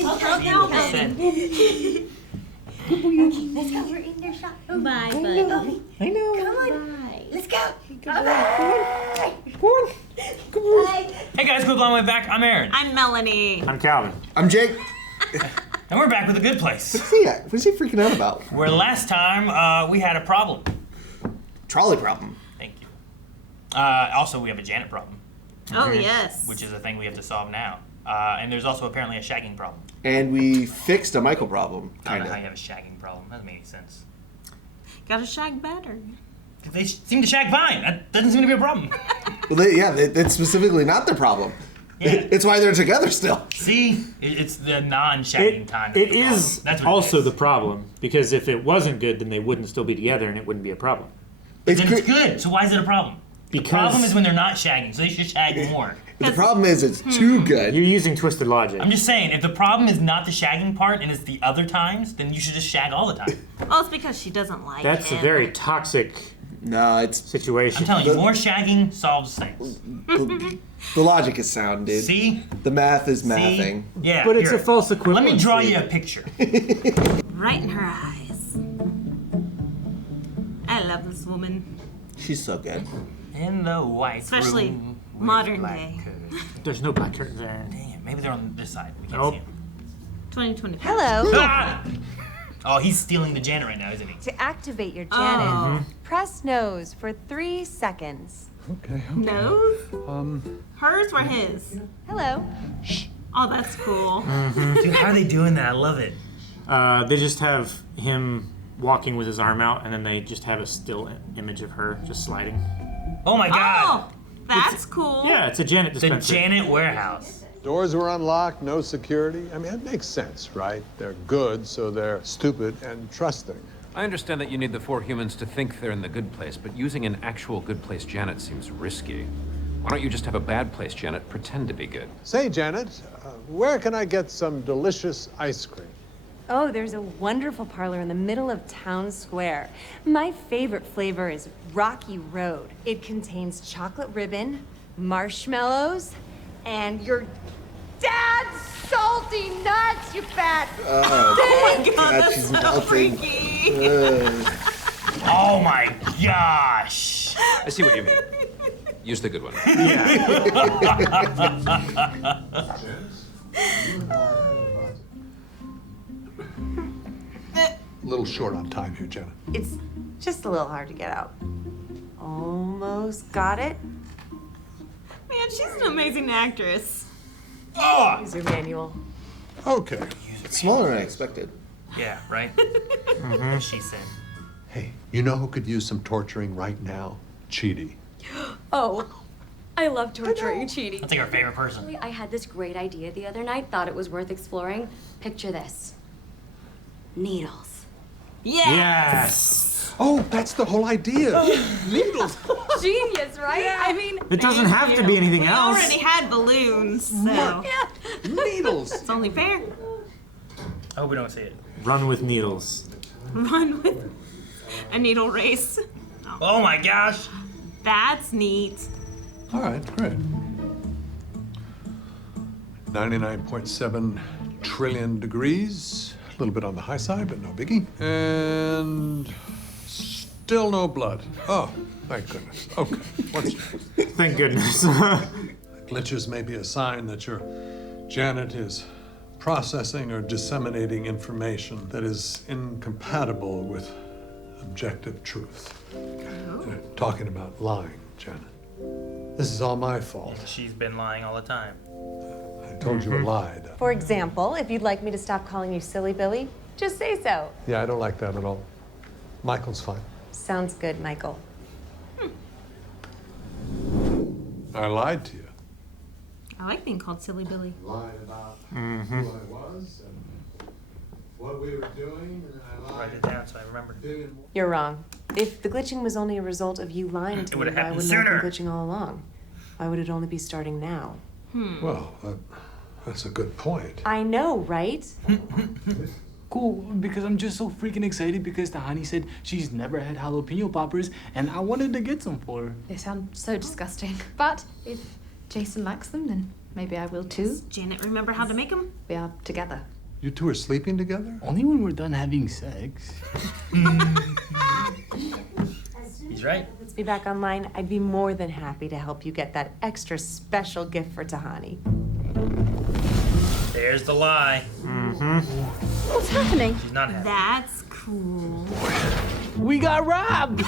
Calvin. Okay, let's go. We're in their shop. Bye, buddy. I know. Come on. Bye. Let's go. Come on. Bye. Hey guys, quick long way back. I'm Aaron. I'm Melanie. I'm Calvin. I'm Jake. And we're back with a good place. What is he freaking out about? Where last time we had a problem. Trolley problem. Thank you. Also, we have a Janet problem. Oh, yes. Which is a thing we have to solve now. And there's also apparently a shagging problem. And we fixed a Michael problem, I don't know kinda. how you have a shagging problem. That doesn't make any sense. Gotta shag better. They seem to shag fine. That doesn't seem to be a problem. Well, it's specifically not their problem. Yeah. It's why they're together still. See? It's the non-shagging time. It is That's what also it is. the problem, because if it wasn't good, then they wouldn't still be together and it wouldn't be a problem. Then it's good. So why is it a problem? The problem is when they're not shagging, so they should shag more. The problem is it's too good. You're using twisted logic. I'm just saying, if the problem is not the shagging part and it's the other times, then you should just shag all the time. Oh, it's because she doesn't like That's him. a very toxic situation. I'm telling you, more shagging solves things. The logic is sound, dude. See? The math is mathing. Yeah. But it's here. a false equivalency. Let me draw you a picture. Right in her eyes. I love this woman. She's so good. In the white Especially room with modern black day. curtains. There's no black curtains there. Damn, maybe they're on this side. We can't Nope. see them. 2020. Hello. Ah! Oh, he's stealing the Janet right now, isn't he? To activate your Janet, Oh. press nose for 3 seconds. Okay. Nose? Hers or his? Hello. Oh, that's cool. Dude, how are they doing that? I love it. They just have him walking with his arm out, and then they just have a still image of her just sliding. Oh my God. Oh, that's cool. Yeah, it's a Janet The dispenser. Janet warehouse. Doors were unlocked, no security. I mean, it makes sense, right? They're good, so they're stupid and trusting. I understand that you need the 4 humans to think they're in the good place, but using an actual good place Janet seems risky. Why don't you just have a bad place Janet pretend to be good? Say, Janet, where can I get some delicious ice cream? Oh, there's a wonderful parlor in the middle of town square. My favorite flavor is Rocky Road. It contains chocolate ribbon, marshmallows, and your dad's salty nuts, you fat Oh my God, God, that's she's so melting. freaky. Oh my gosh. I see what you mean. Use the good one. A little short on time here, Janet. It's just a little hard to get out. Almost got it. Man, she's an amazing actress. Oh! Here's your manual. Okay. It's smaller than I expected. Yeah, right? She said. Hey, you know who could use some torturing right now? Chidi. Oh, I love torturing Chidi. That's like our favorite person. I had this great idea the other night, thought it was worth exploring. Picture this. Needles. Yes! Oh, that's the whole idea. Needles. Genius, right? I mean, It doesn't have to be anything We else. already had balloons, so Needles. it's only fair. I hope we don't see it. Run with needles. Run with a needle race. Oh my gosh. That's neat. All right, great. 99.7 trillion degrees. A little bit on the high side, but no biggie. And still no blood. Oh, thank goodness. Okay, what's next? Thank goodness. Glitches may be a sign that your Janet is processing or disseminating information that is incompatible with objective truth. Talking about lying, Janet. This is all my fault. She's been lying all the time. I told you a lie. For example, if you'd like me to stop calling you Silly Billy, just say so. Yeah, I don't like that at all. Michael's fine. Sounds good, Michael. I lied to you. I like being called Silly Billy. Lied about who I was and what we were doing, and I Write it down so I remember. You're wrong. If the glitching was only a result of you lying to me, would've why happened wouldn't it have sooner. been glitching all along? Why would it only be starting now? Well, that's a good point. I know, right? Cool, because I'm just so freaking excited because Tahani said she's never had jalapeno poppers and I wanted to get some for her. they sound so disgusting. But if Jason likes them, then Maybe I will too. Janet, remember how to make them? We are together. You two are sleeping together? Only when we're done having sex. He's right. Let's be back online. I'd be more than happy to help you get that extra special gift for Tahani. There's the lie. What's happening? She's not happy. That's cool. We got robbed!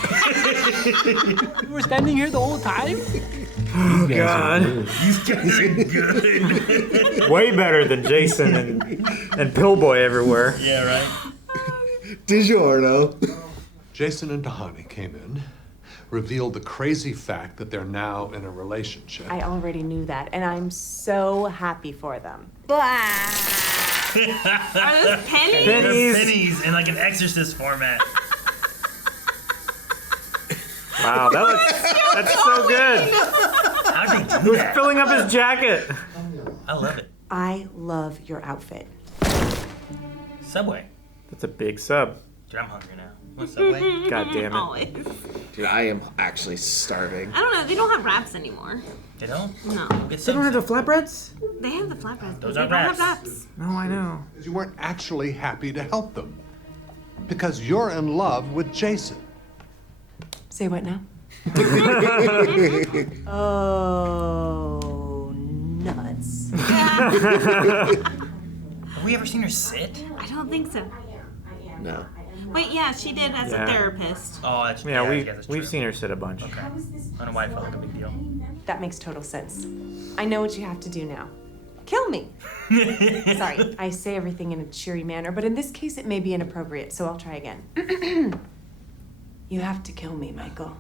We were standing here the whole time? Oh, God. These guys are good. Way better than Jason and Pillboy everywhere. Yeah, right? DiGiorno. Jason and Tahani came in, revealed the crazy fact that they're now in a relationship. I already knew that, and I'm so happy for them. Are those pennies? They're pennies in like an exorcist format. Wow, that's so good. How'd they do Who's that? filling up his jacket? I love it. I love your outfit. Subway. That's a big sub. Dude, I'm hungry now. What's Subway? God damn it. Always. Dude, I am actually starving. I don't know. They don't have wraps anymore. They don't? No. Get They don't have the flatbreads? They have the flatbreads. Those but are they don't wraps. have wraps. No, I know. You weren't actually happy to help them because you're in love with Jason. Say what now? Oh, nuts. Have we ever seen her sit? I don't think so. No. Wait, yeah, she did as Yeah. a therapist. Oh, that's Yeah, I guess that's we've true. seen her sit a bunch. Okay. I don't know why it felt like a big deal. That makes total sense. I know what you have to do now. Kill me. Sorry, I say everything in a cheery manner, but in this case it may be inappropriate, so I'll try again. You have to kill me, Michael.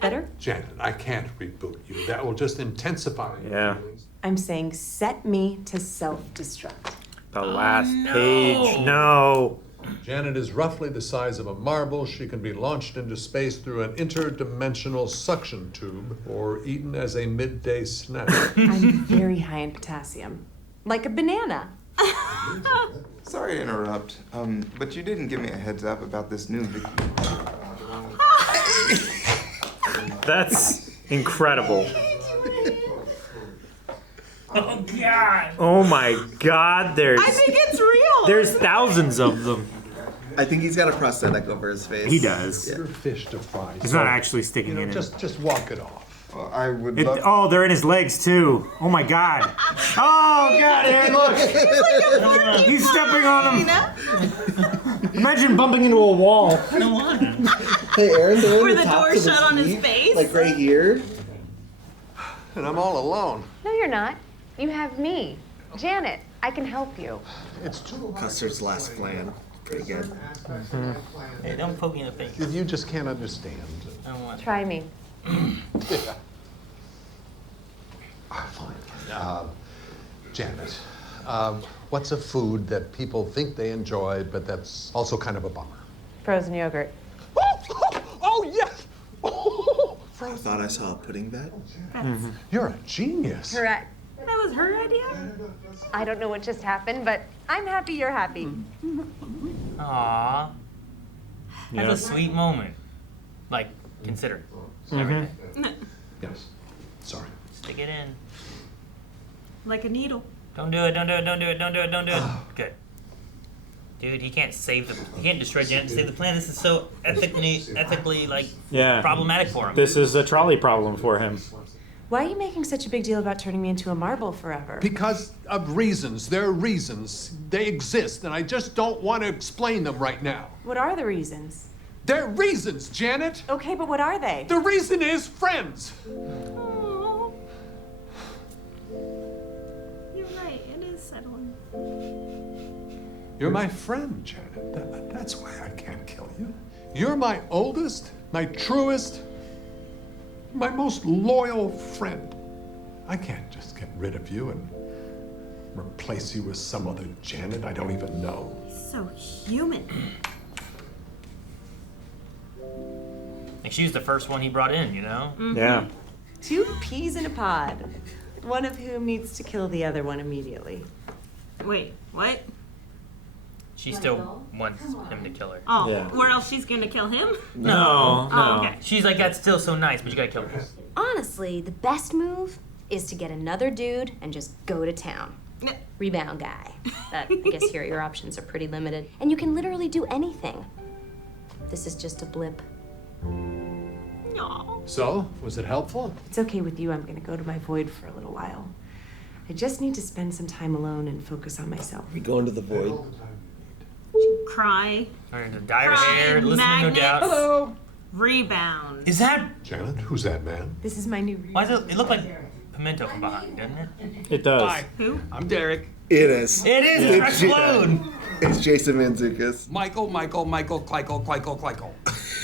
Better? Janet, I can't reboot you. That will just intensify your Yeah. feelings. I'm saying set me to self-destruct. The last page. No. Janet is roughly the size of a marble. She can be launched into space through an interdimensional suction tube or eaten as a midday snack. I'm very high in potassium. Like a banana. Sorry to interrupt, but you didn't give me a heads up about this new That's incredible. Oh, God. Oh my God, I think it's real. there's thousands of them. I think he's got a prosthetic over his face. He does. Yeah. Your fish to fry. He's not actually sticking in it. Just walk it off. Well, I would It- love. oh, they're in his legs too. Oh my God. Oh God, Aaron, look. He's stepping on him. Imagine bumping into a wall. No wonder. Hey, Aaron, they're in Where the the tops door of his shut on his feet, face? like right here. And I'm all alone. No, you're not. You have me. Janet, I can help you. It's too Custard's last plan. Pretty good. Hey, don't poke me in the face. You just can't understand. I don't want Try me. Fine. Janet, what's a food that people think they enjoy, but that's also kind of a bummer? Frozen yogurt. Oh, yes! I thought I saw a pudding bed. You're a genius. Correct. That was her idea? I don't know what just happened, but I'm happy you're happy. Aww. That's a sweet moment. Like, consider it. Everything. Yes. Sorry. Stick it in. Like a needle. Don't do it, don't do it, don't do it, don't do it, don't do it. Good. Dude, he can't destroy Janet to save the planet. This is so ethically like problematic for him. This is a trolley problem for him. Why are you making such a big deal about turning me into a marble forever? Because of reasons. There are reasons. They exist, and I just don't want to explain them right now. What are the reasons? They're reasons, Janet. Okay, but what are they? The reason is friends. Oh. You're right. It is settling. You're my friend, Janet. That's why I can't kill you. You're my oldest, my truest, my most loyal friend. I can't just get rid of you and replace you with some other Janet I don't even know. So human. Like she was the first one he brought in, you know? Yeah. 2 peas in a pod. One of whom needs to kill the other one immediately. Wait, what? She still wants him to kill her. Oh, Yeah. where else she's gonna kill him? No. Oh, okay. She's like, that's still so nice, but you gotta kill her. Honestly, the best move is to get another dude and just go to town. Rebound guy. But I guess here your options are pretty limited. And you can literally do anything. This is just a blip. No. So, was it helpful? It's okay with you, I'm gonna go to my void for a little while. I just need to spend some time alone and focus on myself. We go into the void. Cry. Dye her hair, listen to No Doubt. Hello! Rebound. Is that? Janet, who's that man? This is my new Why does it look like Pimento from behind, doesn't it? It does. Hi. Who? I'm Derek. It is. It is. It's explode. It's Jason Mantzoukas. Michael, Kleikel.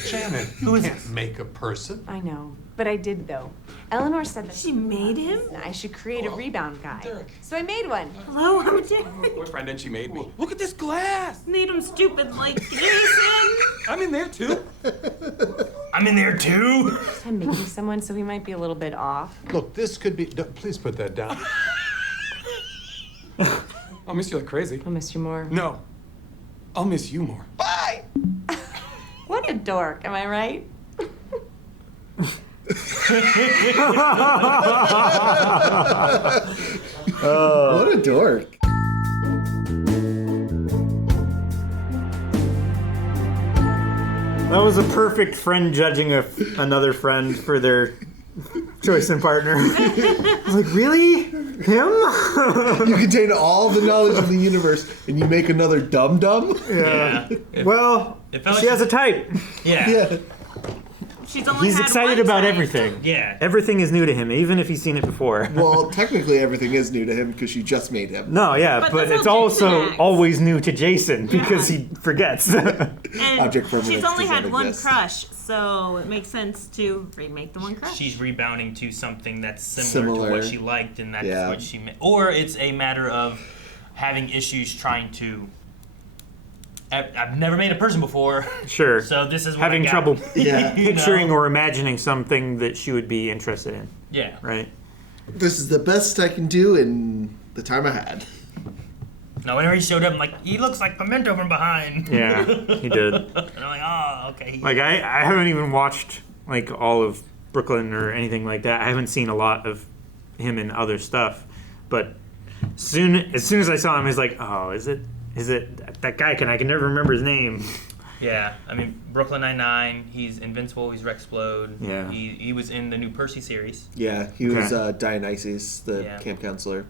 Janet, you can't make a person. I know, but I did though. Eleanor said that She made him? I should create a rebound guy. So I made one. Hello, I'm Derek. Boyfriend, and she made me. Look at this glass. Made him stupid like Jason. I'm in there too. I'm in there too. I'm making someone, so he might be a little bit off. Look, this could be. Please put that down. I'll miss you like crazy. I'll miss you more. No, I'll miss you more. Bye. What a dork, am I right? What a dork. That was a perfect friend judging another friend for their choice in partner. I was like, really? Him? You contain all the knowledge of the universe and you make another dum-dum? Yeah. Well, she has a type. Yeah. She's only He's had excited one about type. everything. Yeah. Everything is new to him, even if he's seen it before. Well, technically everything is new to him because she just made him. No, yeah, But but that's it's how also Jason acts. always new to Jason because he forgets. And Object permanence she's only doesn't had one exist. crush, so it makes sense to remake the one crush. She's rebounding to something that's similar to what Similar. she liked, and that's Yeah. what she. Or it's a matter of having issues trying to. I've never made a person before. Sure. So this is what Having I got. trouble Yeah. You know? picturing or imagining something that she would be interested in, Yeah. right? This is the best I can do in the time I had. No, whenever he showed up, I'm like, he looks like Pimento from behind. Yeah, he did. And I'm like, oh, okay. Like, I haven't even watched, like, all of Brooklyn or anything like that. I haven't seen a lot of him in other stuff. But as soon as I saw him, I was like, oh, is it that guy? I can never remember his name. Yeah, I mean, Brooklyn Nine-Nine, he's Invincible, he's Rexplode. Yeah. He was in the new Percy series, Yeah, he was Dionysus, the Yeah. camp counselor.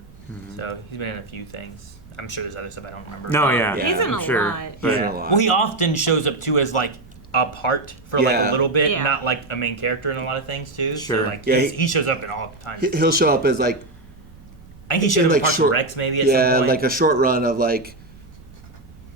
so he's been in a few things. I'm sure there's other stuff I don't remember. No, yeah. He's in I'm a sure. lot. But He's in a lot. Well, he often shows up, too, as, like, a part for, like, Yeah. a little bit, Yeah. not, like, a main character in a lot of things, too. Sure. So, like, Yeah, he shows up in all the time. He'll show up as like I think he showed up in like Parks short- and Recs, maybe, at some point. like a short run of like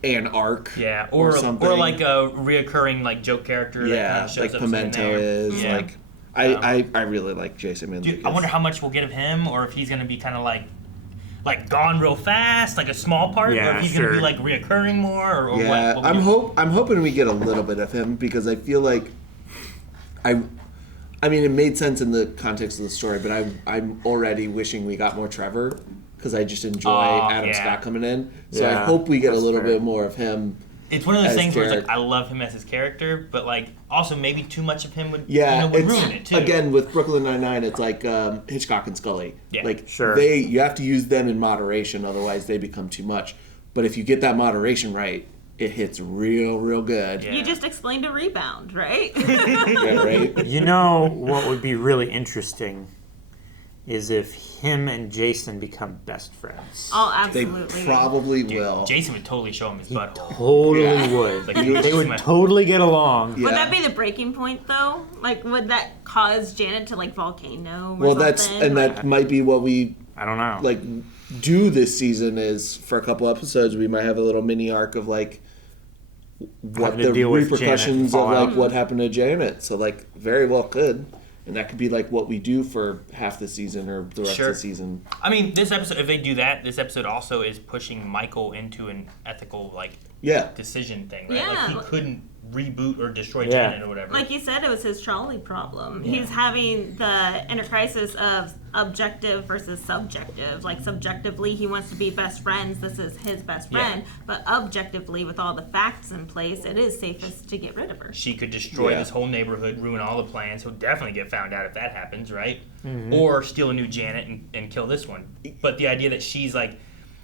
an arc. Yeah, or or something. like a reoccurring, like, joke character that kind of shows like up Pimento in there. is Yeah. like. I really like Jason Mantzoukas. Dude, I wonder how much we'll get of him, or if he's gonna be kind of like gone real fast, like a small part, or Yeah, if he's sure. gonna be like reoccurring more, or Yeah, what. I'm hoping we get a little bit of him because I feel like I mean it made sense in the context of the story, but I'm already wishing we got more Trevor because I just enjoy Adam yeah. Scott coming in. So Yeah, I hope we get a that's little fair. bit more of him. It's one of those as things where it's Derek. like I love him as his character, but like also maybe too much of him would Yeah, would it's ruin it too. again with Brooklyn Nine-Nine. It's like Hitchcock and Scully. Yeah. Like Sure. you have to use them in moderation, otherwise they become too much. But if you get that moderation right, it hits real good. Yeah. You just explained a rebound, right? Yeah, right. You know what would be really interesting is if him and Jason become best friends. Oh, They absolutely. probably Dude, will. Jason would totally show him his butthole. Totally Yeah. would. Like, They would totally get along. Yeah. Would that be the breaking point, though? Like, would that cause Janet to, like, volcano or Well, something? that might be what we I don't know. like do this season. Is for a couple episodes we might have a little mini arc of like what Having to the deal with repercussions Janet of fallout. like what happened to Janet. So like very well could, and that could be like what we do for half the season or the rest Sure. of the season. I mean, this episode, if they do that, this episode also is pushing Michael into an ethical like Yeah. decision thing, right? Yeah. Like he couldn't reboot or destroy Yeah. Janet or whatever. Like you said, it was his trolley problem. Yeah. He's having the inner crisis of objective versus subjective. Like, subjectively, he wants to be best friends. This is his best friend. But objectively, with all the facts in place, it is safest to get rid of her. She could destroy this whole neighborhood, ruin all the plans. He'll definitely get found out if that happens, right? Or steal a new Janet and kill this one. But the idea that she's like,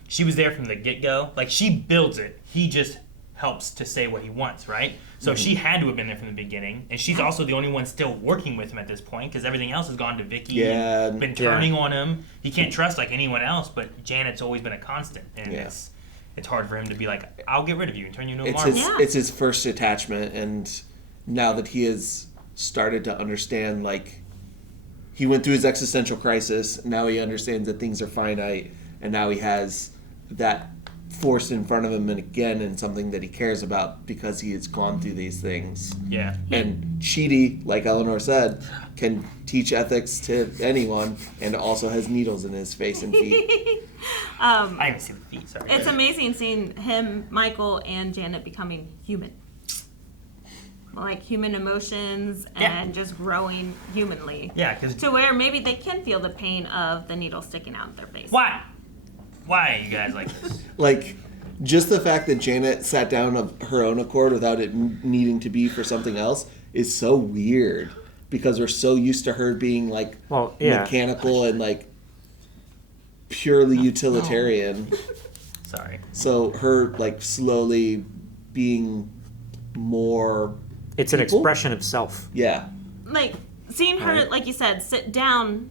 she was there from the get-go. Like, she builds it. He just helps to say what he wants, right? So she had to have been there from the beginning, and she's also the only one still working with him at this point because everything else has gone to Vicky and been turning on him. He can't trust like anyone else, but Janet's always been a constant, and it's hard for him to be like, I'll get rid of you and turn you into a marble. It's his first attachment, and now that he has started to understand, like, he went through his existential crisis, now he understands that things are finite, and now he has that forced in front of him and again in something that he cares about because he has gone through these things. Yeah. And Chidi, like Eleanor said, can teach ethics to anyone and also has needles in his face and feet. I haven't seen the feet, sorry. It's amazing seeing him, Michael, and Janet becoming human. Like, human emotions and just growing humanly. Yeah, because... To where maybe they can feel the pain of the needle sticking out of their face. Why? Why are you guys like this? Like, just the fact that Janet sat down of her own accord without it needing to be for something else is so weird because we're so used to her being like mechanical and like purely utilitarian. Sorry. So her like slowly being more. It's an expression of self. Yeah. Like, seeing her, like you said, sit down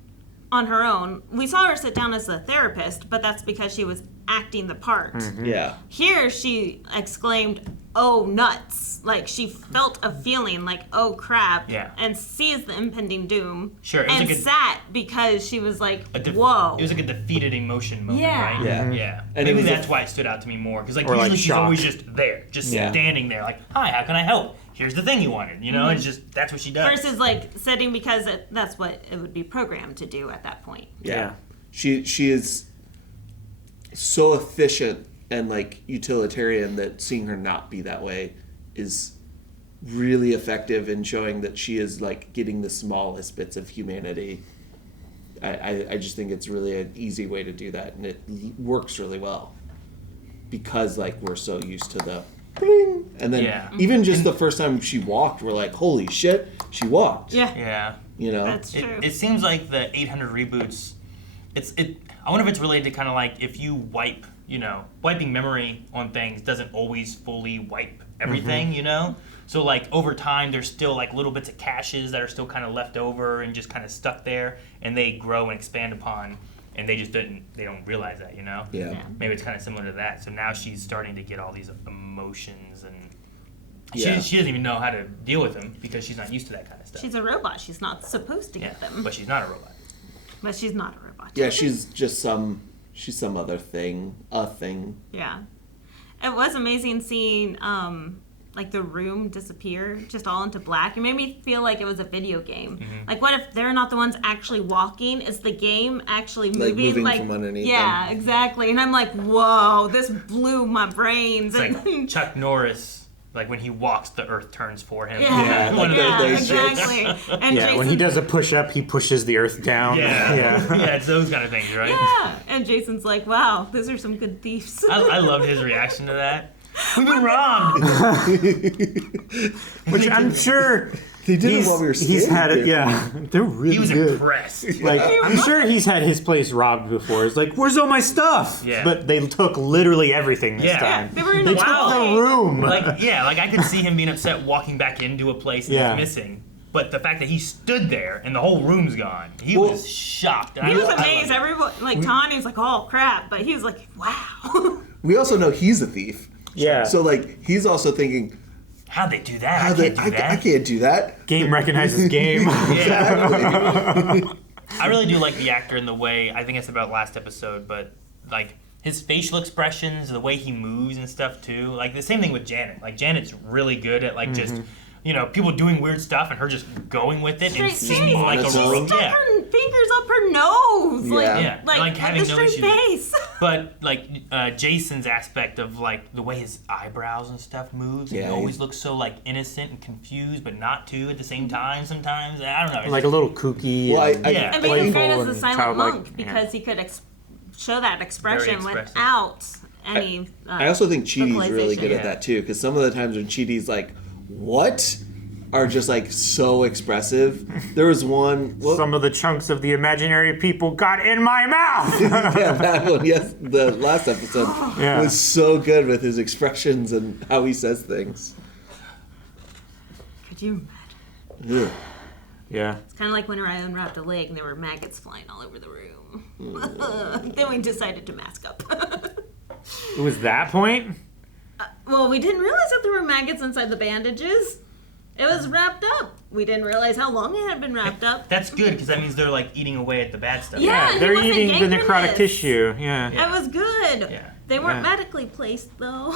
on her own. We saw her sit down as a therapist, but that's because she was acting the part. Yeah. Here she exclaimed, "Oh, nuts." Like, she felt a feeling like, oh crap, and sees the impending doom. Sure. It was and like sat because she was like, whoa. It was like a defeated emotion moment, right? Yeah. Yeah. And maybe it was that's why it stood out to me more. Because like Or, usually like, she's shock. always just there, just standing there, like, hi, how can I help? Here's the thing you wanted, you know? It's just, that's what she does. Versus like sitting because that's what it would be programmed to do at that point. Yeah. She is so efficient and like utilitarian that seeing her not be that way is really effective in showing that she is like getting the smallest bits of humanity. I just think it's really an easy way to do that, and it works really well because like we're so used to the bling, and then even just the first time she walked, we're like, holy shit, she walked. Yeah. You know, That's true. It seems like the 800 reboots. I wonder if it's related to kind of like if you wipe, you know, wiping memory on things doesn't always fully wipe everything, you know. So like over time, there's still like little bits of caches that are still kind of left over and just kind of stuck there, and they grow and expand upon, and they don't realize that, you know. Yeah. Maybe it's kind of similar to that. So now she's starting to get all these emotions and. Yeah. She doesn't even know how to deal with them because she's not used to that kind of stuff. She's a robot. She's not supposed to get them. But she's not a robot. But she's not a robot. Yeah, she's some other thing, a thing. Yeah. It was amazing seeing like the room disappear just all into black. It made me feel like it was a video game. Like, what if they're not the ones actually walking? Is the game actually moving? Like moving from underneath Yeah, them. exactly. And I'm like, whoa, this blew my brains. It's like Chuck Norris. Like when he walks, the earth turns for him. Yeah, One of those exactly. And Jason, when he does a push-up, he pushes the earth down. Yeah, it's those kind of things, right? Yeah, and Jason's like, wow, those are some good thieves. I loved his reaction to that. We've been robbed. Which I'm sure He did it while we were He's had it, standing. They're really He was good. impressed. Like, I'm sure he's had his place robbed before. It's like, where's all my stuff? Yeah. But they took literally everything this time. They were in They a took wow. the room. Like I could see him being upset walking back into a place that's missing. But the fact that he stood there and the whole room's gone, he was shocked. He was amazed. Everyone, like Tanya's like, oh crap, but he was like, wow. We also know he's a thief. Yeah. So like he's also thinking, how'd they do that? I can't do that. I can't do that. Game recognizes game. Exactly. I really do like the actor in the way, I think I said about last episode, but like his facial expressions, the way he moves and stuff too. Like the same thing with Janet. Like Janet's really good at like just, you know, people doing weird stuff and her just going with it and seeming like a monotone. Stuck her fingers up her nose. Yeah. Like having the no straight issue. face. But like Jason's aspect of like the way his eyebrows and stuff moves, Yeah, he always looks so like innocent and confused, but not too at the same time. Sometimes I don't know. It's Like a little kooky. Well, and yeah. I mean, he's great playful as a and silent childlike. monk because he could show that expression expressive. without any. I also think Chidi's really good Yeah. at that too, because some of the times when Chidi's like, "What?" are just like so expressive. There was one. Some of the chunks of the imaginary people got in my mouth. Yeah, that one. Yes, the last episode Yeah. was so good with his expressions and how he says things. Could you? Ugh. Yeah. It's kind of like when I unwrapped a leg and there were maggots flying all over the room. Then we decided to mask up. It was that point? Well, we didn't realize that there were maggots inside the bandages. It was wrapped up. We didn't realize how long it had been wrapped up. That's good because that means they're like eating away at the bad stuff. Yeah, he they're wasn't eating the necrotic gangrenous. tissue. Yeah. It was good. Yeah. They weren't Yeah. medically placed, though.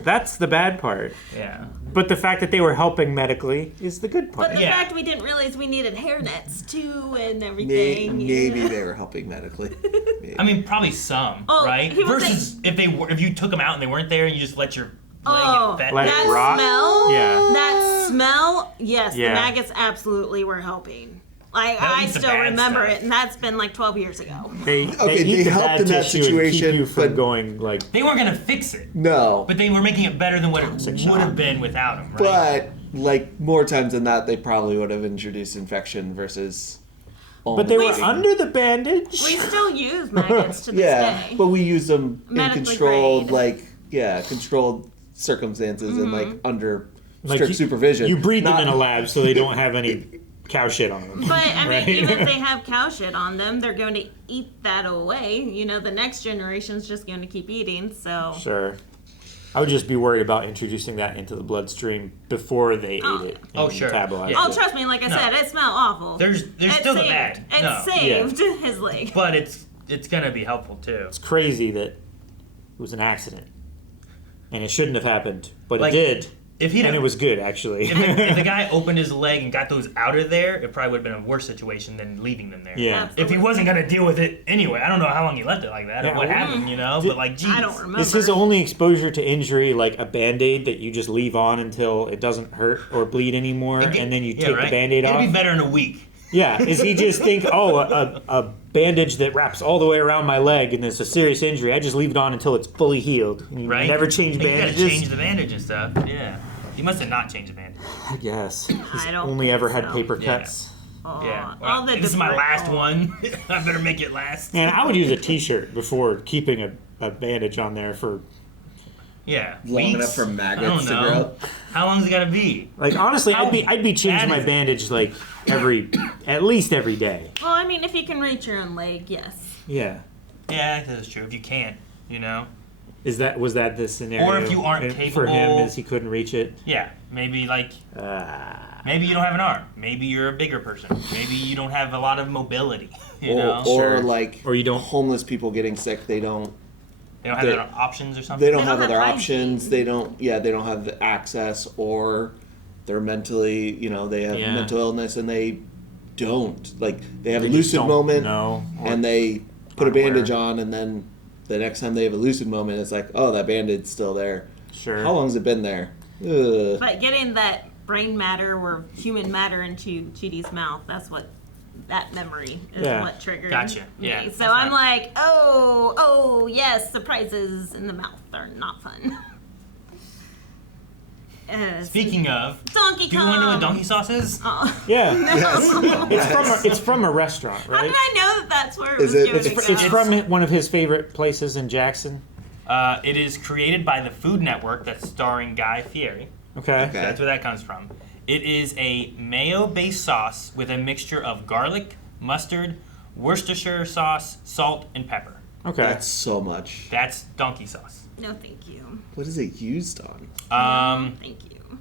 That's the bad part. Yeah. But the fact that they were helping medically is the good part. But the Yeah. fact we didn't realize we needed hairnets, too, and May- everything. maybe yeah. they were helping medically. Maybe. I mean, probably some, Oh, right? he was Versus if you took them out and they weren't there and you just let your leg Oh, get fed. Let it that rot? smell? Yeah. That smell? Yes, Yeah. the maggots absolutely were helping. Like, That I was the still bad remember stuff. it, and that's been like 12 years ago. They Okay, eat they the helped bad in that tissue and situation, keep you from but- going like. They weren't gonna fix it, No, but they were making it better than what it Toxic would shock. have been without them, right? but like more times than that, they probably would have introduced infection versus. But they were only- under the bandage. We still use maggots to this Yeah, day. but we use them in Medically controlled, grade. controlled circumstances and like under Like strict you- supervision. You breed them Not- in a lab so they don't have any cow shit on them. But I mean, Right? even if they have cow shit on them, they're going to eat that away. You know, the next generation's just going to keep eating. So Sure. I would just be worried about introducing that into the bloodstream before they Oh. ate it. And Oh, sure. metabolize Yeah. Oh, it. trust me, like I No. said, it smelled awful. There's It still the saved- bad. It No. saved his leg. But it's gonna be helpful too. It's crazy that it was an accident. And it shouldn't have happened, but Like, it did. If he And it was good, actually. if the guy opened his leg and got those out of there, it probably would have been a worse situation than leaving them there. Yeah. If he wasn't gonna deal with it anyway, I don't know how long he left it like that Yeah, or what well, happened, you know. But like, geez, I don't remember. Is his only exposure to injury like a Band-Aid that you just leave on until it doesn't hurt or bleed anymore, and then you take the Band-Aid It'll off? be better in a week. Yeah, is he just think, oh, a bandage that wraps all the way around my leg and it's a serious injury, I just leave it on until it's fully healed. And you Right? never change Like, bandages? You gotta change the bandage and stuff. Yeah. He must have not changed the bandage. I guess. He's I don't only ever had think so. paper Yeah. cuts. Oh, Yeah. all the This is my debris- last oh. one. I better make it last. And I would use a t-shirt before keeping a bandage on there for, Yeah. long weeks? enough for I maggots don't to know. grow. How long's it gotta be? like, honestly, How I'd be changing bad my is it? bandage like at least every day. Well, I mean, if you can reach your own leg, yes. Yeah. Yeah, that's true. If you can't, you know. Was that the scenario? Or if you aren't for him, capable- is he couldn't reach it? Yeah. Maybe like maybe you don't have an arm. Maybe you're a bigger person. Maybe you don't have a lot of mobility. You know. Or Sure. like Or you don't- homeless people getting sick. They don't. They don't have they- other options or something. They don't They have don't other have options. They don't. Yeah, they don't have the access, or they're mentally. You know, they have Yeah. mental illness, and they don't like. They have They a just lucid don't moment, know, or and they put a aren't aware. bandage on, and then the next time they have a lucid moment, it's like, oh, that bandage's still there. Sure. How long's it been there? Ugh. But getting that brain matter or human matter into Chidi's mouth, that's what that memory is Yeah. what triggered Gotcha. me. Yeah, So that's I'm right. like, oh, yes, surprises in the mouth are not fun. Speaking of, Donkey do you want to know Kong. what donkey sauce is? Oh. Yeah. It's from a restaurant, How right? did I know that that's where it Is was it- going it's to fr- go? It's from one of his favorite places in Jackson. It is created by the Food Network that's starring Guy Fieri. Okay. Okay. That's where that comes from. It is a mayo-based sauce with a mixture of garlic, mustard, Worcestershire sauce, salt, and pepper. Okay. That's so much. That's donkey sauce. No, thank you. What is it used on? Thank you.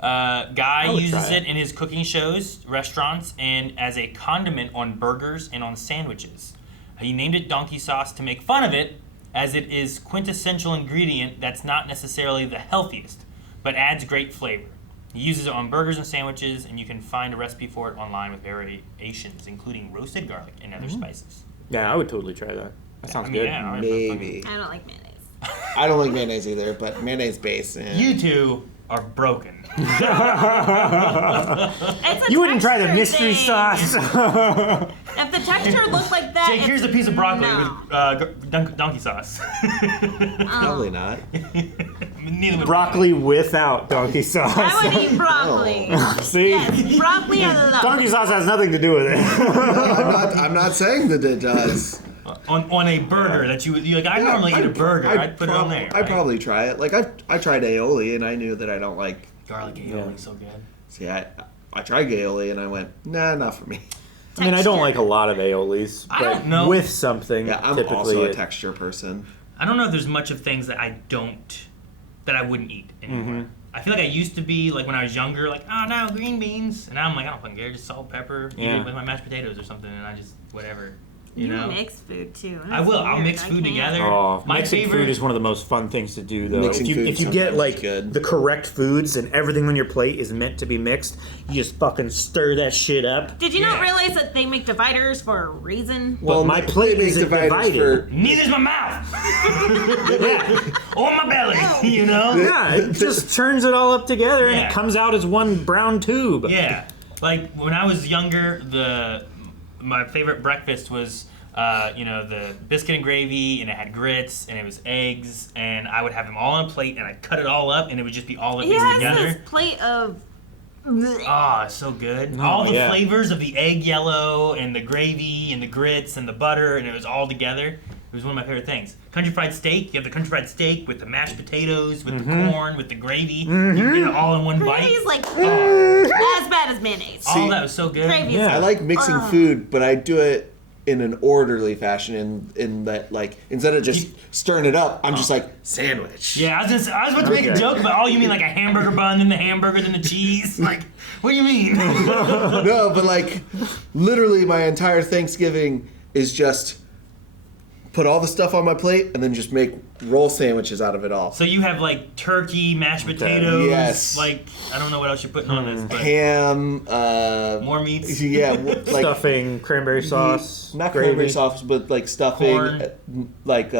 Guy I would uses try it in his cooking shows, restaurants, and as a condiment on burgers and on sandwiches. He named it donkey sauce to make fun of it, as it is quintessential ingredient that's not necessarily the healthiest, but adds great flavor. He uses it on burgers and sandwiches, and you can find a recipe for it online with variations, including roasted garlic and other spices. Yeah, I would totally try that. That sounds I mean, good. yeah, all right, Maybe. I don't like mayonnaise. I don't like mayonnaise either, but mayonnaise base. You two are broken. It's a You wouldn't try the texture mystery thing. sauce. If the texture looked like that, Jake, here's a piece of broccoli no. with donkey sauce. Probably not. Neither would Broccoli without donkey I sauce. would eat broccoli. See? Yes, broccoli I love. Donkey sauce has nothing to do with it. I'm not saying that it does. on a burger that you like. I normally eat a burger. I'd put it on there. I'd probably try it. Like I tried aioli and I knew that I don't like. Garlic aioli, so good. See, I tried aioli and I went, nah, not for me. I mean, I don't like a lot of aiolis, I but don't know. with something, Yeah, I'm typically also a it- texture person. I don't know if there's much of things that I wouldn't eat anymore. I feel like I used to be like when I was younger, like, oh no, green beans, and now I'm like, I don't fucking care, just salt, pepper, eat Yeah. it with my mashed potatoes or something, and I just whatever. You know? mix food too. I will. I'll Weird. mix I food can't. together. Oh, My mixing favorite food is one of the most fun things to do, though. Mixing food If you get sometimes like is good. the correct foods and everything on your plate is meant to be mixed, you just fucking stir that shit up. Did you not realize that they make dividers for a reason? Well, my plate they make isn't dividers divided. Neither's my mouth. Yeah, Or my belly. You know. yeah, it just turns it all up together and Yeah. it comes out as one brown tube. Yeah, like when I was younger, my favorite breakfast was, the biscuit and gravy, and it had grits, and it was eggs, and I would have them all on a plate, and I'd cut it all up, and it would just be all of He these has together. this plate of. Ah, so good. Oh, All the yeah. flavors of the egg yellow, and the gravy, and the grits, and the butter, and it was all together. It was one of my favorite things. Country fried steak. You have the country fried steak with the mashed potatoes, with the corn, with the gravy. You get it all in one bite. Gravy's like Oh. as bad as mayonnaise. All that was so good. Gravy is Yeah. I like mixing food, but I do it in an orderly fashion. In that, like, instead of just stirring it up, I'm just like sandwich. Yeah, I was about to make a Okay. joke about, you mean like a hamburger bun, then the hamburger, then the cheese? Like, what do you mean? No, but like, literally, my entire Thanksgiving is just put all the stuff on my plate and then just make roll sandwiches out of it all. So you have like turkey, mashed potatoes. Yes. Like, I don't know what else you're putting on this, but Ham, more meats. yeah, like Stuffing, cranberry sauce, not gravy. cranberry sauce, but like stuffing, Corn. like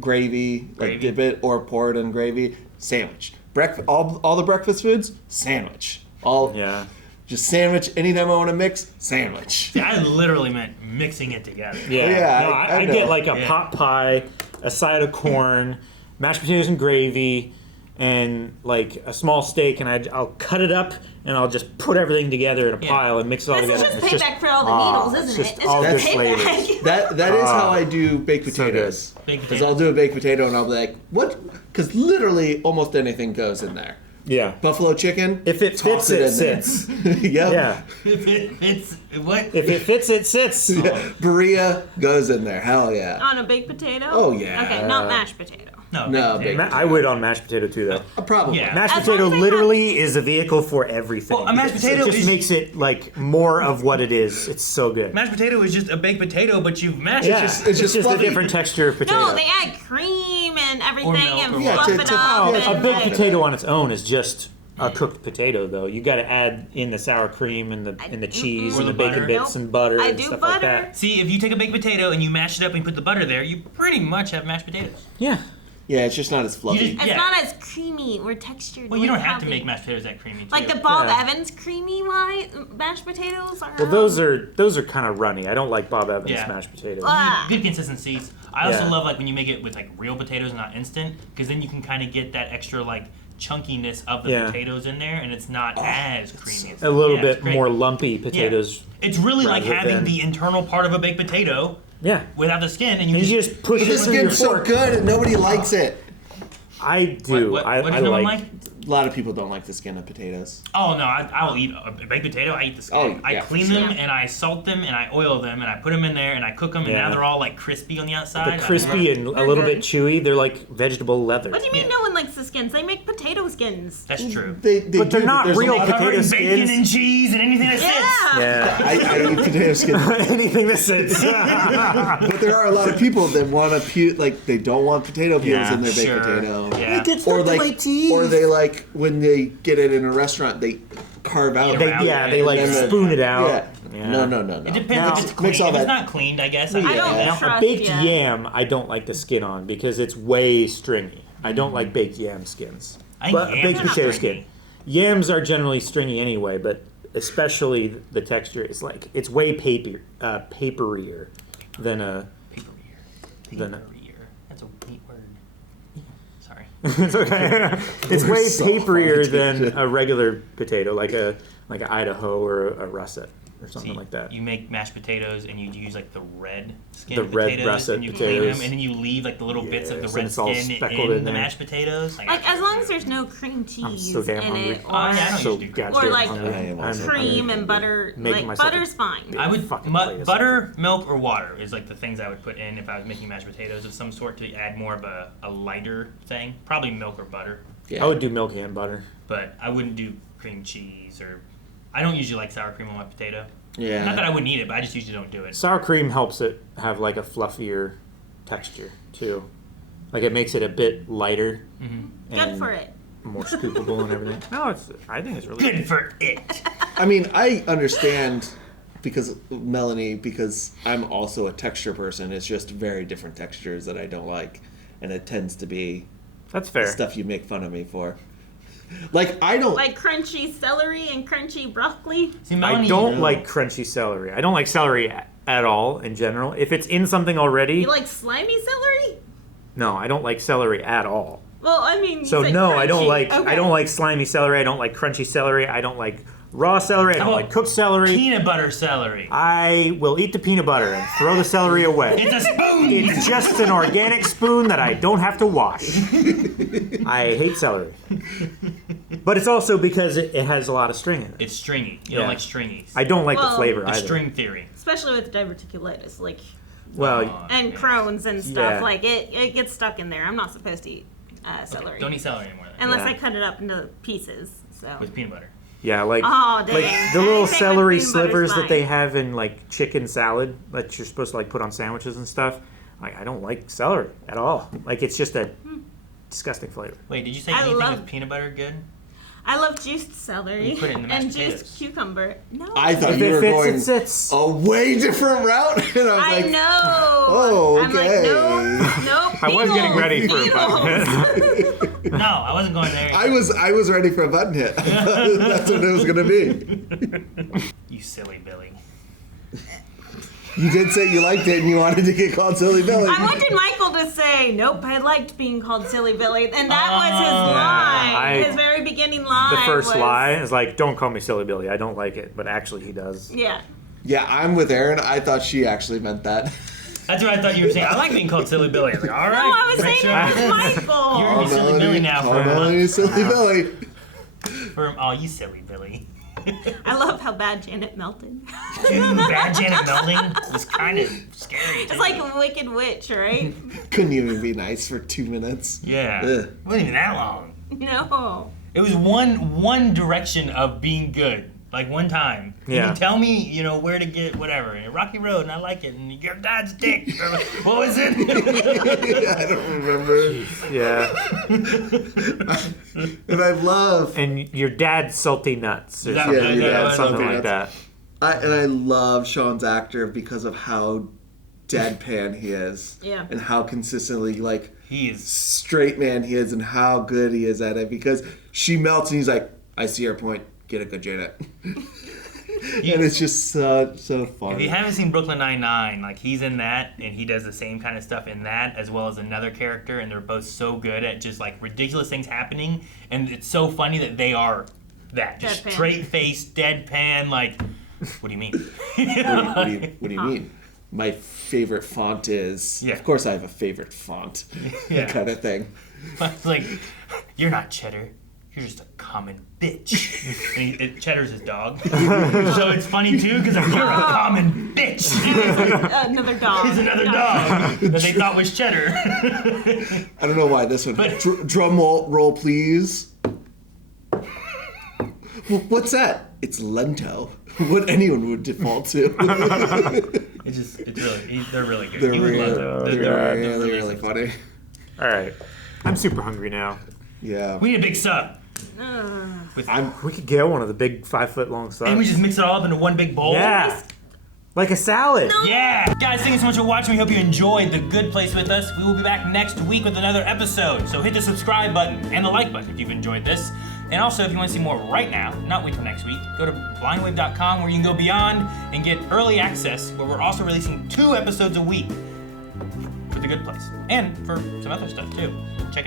gravy, like Gravy. dip it or pour it in gravy. Sandwich. Breakfast. All the breakfast foods. Sandwich. All. Yeah. Just sandwich. Anytime I want to mix, sandwich. See, I literally meant mixing it together. Yeah, Yeah, no, I I know. get like a Yeah. pot pie, a side of corn, mashed potatoes and gravy, and like a small steak, and I'll cut it up and I'll just put everything together in a Yeah. pile and mix it all This is together. just It's payback for all the needles, isn't it? just It's all just good payback. That is how I do baked So good. potatoes. Baked Because I'll do a baked potato and I'll be like, what? Because literally almost anything goes in there. Yeah. Buffalo chicken. If it toss fits, it in there. sits. Yep. Yeah. If it's what? If it fits, it sits. Yeah. Berea goes in there. Hell yeah. On a baked potato? Oh, yeah. Okay, not mashed potato. No, baked baked I would on mashed potato too, though. Probably. Yeah. Mashed As long potato as they literally is a vehicle for everything. Well, a mashed It potato just is- makes it like more of what it is. It's so good. Mashed potato is just a baked potato, but you've mashed Yeah, it. it's just a fluffy. different texture of potato. No, they add cream and everything milk and or Yeah, fluff to- it to- up. yeah, a and baked like- potato on its own is just a cooked potato, though. You got to add in the sour cream and the cheese Or and the the bacon butter. bits Nope. and butter I and do stuff like butter. that. See, if you take a baked potato and you mash it up and you put the butter there, you pretty much have mashed potatoes. Yeah. Yeah, it's just not as fluffy. just- It's Yeah. not as creamy or textured. Well, you don't like have to coffee. make mashed potatoes that creamy. Too. Like the Bob Yeah. Evans creamy mashed potatoes are. Well, those are kind of runny. I don't like Bob Evans Yeah. mashed potatoes. Ah. good consistencies. I also Yeah. love like when you make it with like real potatoes, not instant, because then you can kind of get that extra like chunkiness of the Yeah. potatoes in there, and it's not as creamy. A little Yeah, it's bit great. more lumpy potatoes. It's really like rather having than- the internal part of a baked potato Yeah. without the skin, and you And you just push But it this through your skin's so fork. good and nobody likes it. I do. What I is it like. like? A lot of people don't like the skin of potatoes. Oh no, I will eat a baked potato. I eat the skin. Oh, I yeah, clean for them sure. and I salt them and I oil them and I put them in there and I cook them and Yeah. now they're all like crispy on the outside. They're crispy and a They're little good. bit chewy. They're like vegetable leather. What do you mean no one likes the skins? They make potato skins. That's true. They But they're do, not there's a real lot of- Covered in potato bacon skins. and cheese and anything that sits. Yeah. Yeah. I eat potato skin. Anything that sits. But there are a lot of people that want to like they don't want potato peels Yeah, in their baked sure. potato. Yeah. Or like, or they like when they get it in a restaurant, they carve out. They like and then spoon it out. Yeah. Yeah. No. It depends Now- if it's clean. Mix all If it's that- not cleaned, I guess. I don't Now, a trust baked yam. yam, I don't like the skin on because it's way stringy. I don't like baked yam skins. I But think baked yams are potato stringy. skin. Yams are generally stringy anyway, but especially the texture is like it's way paperier than a. Than a. That's a neat word. Sorry. It's okay. It's way so paperier hard to than get. a regular potato, like an Idaho or a russet or something See, like that. You make mashed potatoes and you use like the red skin The red potatoes russet and you clean potatoes. them and then you leave like the little bits of the Yes, red and it's all skin speckled in in the there. mashed potatoes. Like as long as there's no cream cheese so damn in hungry. it, or, Oh, yeah, I don't So usually do cream goddamn or like hungry. I am also cream and butter. Making Like myself butter's fine. I would fucking plate of butter, milk, or water is like the things I would put in if I was making mashed potatoes of some sort to add more of a lighter thing. Probably milk or butter, Yeah. I would do milk and butter. but I wouldn't do cream cheese or. I don't usually like sour cream on my potato. Yeah. Not that I wouldn't eat it, but I just usually don't do it. Sour cream helps it have like a fluffier texture too. Like it makes it a bit lighter. Good and for it. More scoopable and everything. No, I think it's really Good for it. I mean, I understand because Melanie, because I'm also a texture person. It's just very different textures that I don't like, and it tends to be That's the fair. stuff you make fun of me for. Like I don't. Like crunchy celery and crunchy broccoli. See, I Melanie, don't like crunchy celery. I don't like celery at all in general. If it's in something already, You like slimy celery? no, I don't like celery at all. Well, I mean. You So said no, I don't crunchy. like Okay. I don't like slimy celery. I don't like crunchy celery. I don't like raw celery. I How don't about like cooked celery. peanut butter celery. I will eat the peanut butter and throw the celery away. It's a spoon. It's just an organic spoon that I don't have to wash. I hate celery. But it's also because it has a lot of string in it. It's stringy. You Yeah. don't like stringies. I don't like the Well, flavor The either. string theory. Especially with diverticulitis, like Well, and Crohn's and stuff. Yeah. Like it gets stuck in there. I'm not supposed to eat celery Okay, don't eat celery anymore then. unless Yeah. I cut it up into pieces. So. With peanut butter. yeah, like Oh, dang. like the little Anything with celery peanut butter's slivers that fine. they have in like chicken salad that you're supposed to like put on sandwiches and stuff. Like I don't like celery at all. Like it's just a disgusting flavor. Wait, did you say I anything love- with peanut butter good? I love juiced celery You put it in the mashed and potatoes. juiced cucumber. No, I thought If you it were fits, going it sits. a way different route, and I was I like, know. Oh, I'm like, okay. nope. I was getting Beatles, ready for a Beatles. button hit. No, I wasn't going there. I was ready for a button hit. That's what it was gonna be. You silly Billy. You did say you liked it and you wanted to get called Silly Billy. I wanted Michael to say, nope, I liked being called Silly Billy. And that was his line. His very beginning line. The first was, lie is like, "Don't call me silly Billy. I don't like it," but actually he does. Yeah. Yeah, I'm with Aaron. I thought she actually meant that. That's what I thought you were saying. I like being called silly Billy. I was like, all right. No, I was make saying sure it was I- Michael. You're gonna be silly Billy now for a Melanie month. Silly Billy. Oh, you silly Billy. I love how bad Janet melted. Dude, bad Janet Melding was kind of scary. It's like a Wicked Witch, right? Couldn't even be nice for 2 minutes. Yeah. Ugh. It wasn't even that long. No. It was one direction of being good. Like one time. Yeah. You tell me, where to get whatever. And Rocky Road, and I like it. And your dad's dick. Or, what was it? I don't remember. Yeah. And I love. And your dad's salty nuts or Yeah, something, yeah, like your that, dad's something salty like nuts. that. I love Sean's actor because of how deadpan he is. Yeah. And how consistently, like, He is. straight man he is and how good he is at it. Because she melts and he's like, I see your point. Get a good Janet. And it's just so fun. If you haven't seen Brooklyn Nine-Nine, like he's in that, and he does the same kind of stuff in that, as well as another character, and they're both so good at just like ridiculous things happening, and it's so funny that they are that just Deadpan. straight-faced, deadpan. Like, what do you mean? What do you mean? My favorite font is. Yeah. Of course, I have a favorite font. Yeah. Kind of thing. It's like, you're not Cheddar. You're just a common bitch. And Cheddar's his dog. So it's funny too, because like, you're a common bitch. Another dog. He's another dog that they thought was Cheddar. I don't know why this one. But- Drum roll, please. What's that? It's Lento. What anyone would default to. They're really good. They're You would really, love them. they're really funny. All right. I'm super hungry now. Yeah. We need a big sub. We could get one of the big 5 foot long subs. And we just mix it all up into one big bowl. Yeah. Like a salad. Yeah! Guys, thank you so much for watching. We hope you enjoyed The Good Place with us. We will be back next week with another episode. So hit the subscribe button and the like button if you've enjoyed this. And also, if you want to see more right now, not wait till next week, go to blindwave.com where you can go beyond and get early access, where we're also releasing 2 episodes a week for The Good Place. And for some other stuff, too. Check it out.